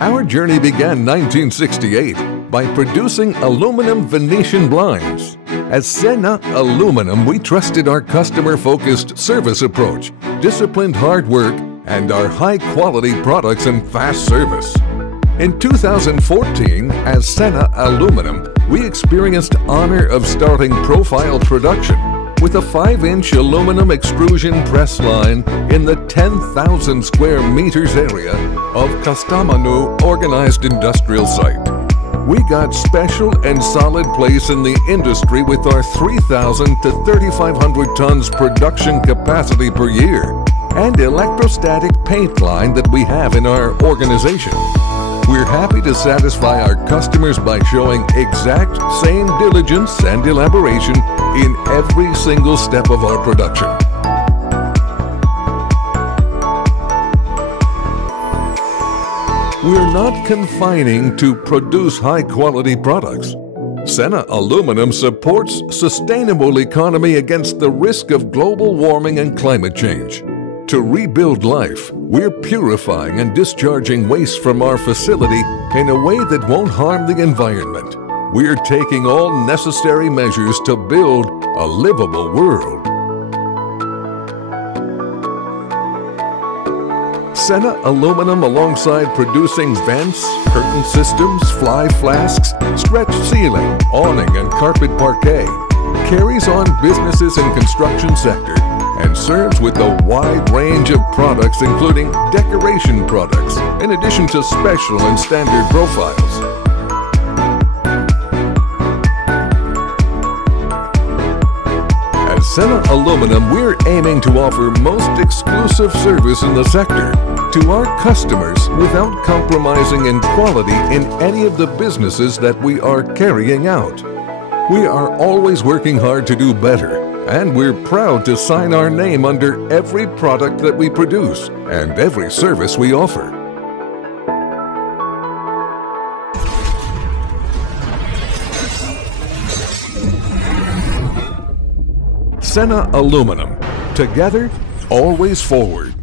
Our journey began 1968 by producing aluminum Venetian blinds. As Sena Aluminum, we trusted our customer-focused service approach, disciplined hard work, and our high-quality products and fast service. In 2014, as Sena Aluminum, we experienced honor of starting profile production with a 5-inch aluminum extrusion press line in the 10,000 square meters area of Kastamonu Organized Industrial Site. We got special and solid place in the industry with our 3,000 to 3,500 tons production capacity per year and electrostatic paint line that we have in our organization. We're happy to satisfy our customers by showing exact same diligence and elaboration in every single step of our production. We're not confining to produce high-quality products. Sena Aluminum supports sustainable economy against the risk of global warming and climate change. To rebuild life, we're purifying and discharging waste from our facility in a way that won't harm the environment. We're taking all necessary measures to build a livable world. Sena Aluminum, alongside producing vents, curtain systems, fly flasks, stretch ceiling, awning, and carpet parquet, carries on businesses in construction sector and serves with a wide range of products including decoration products, in addition to special and standard profiles. As Sena Aluminum, we're aiming to offer most exclusive service in the sector to our customers without compromising in quality in any of the businesses that we are carrying out. We are always working hard to do better, and we're proud to sign our name under every product that we produce and every service we offer. Sena Aluminum. Together, always forward.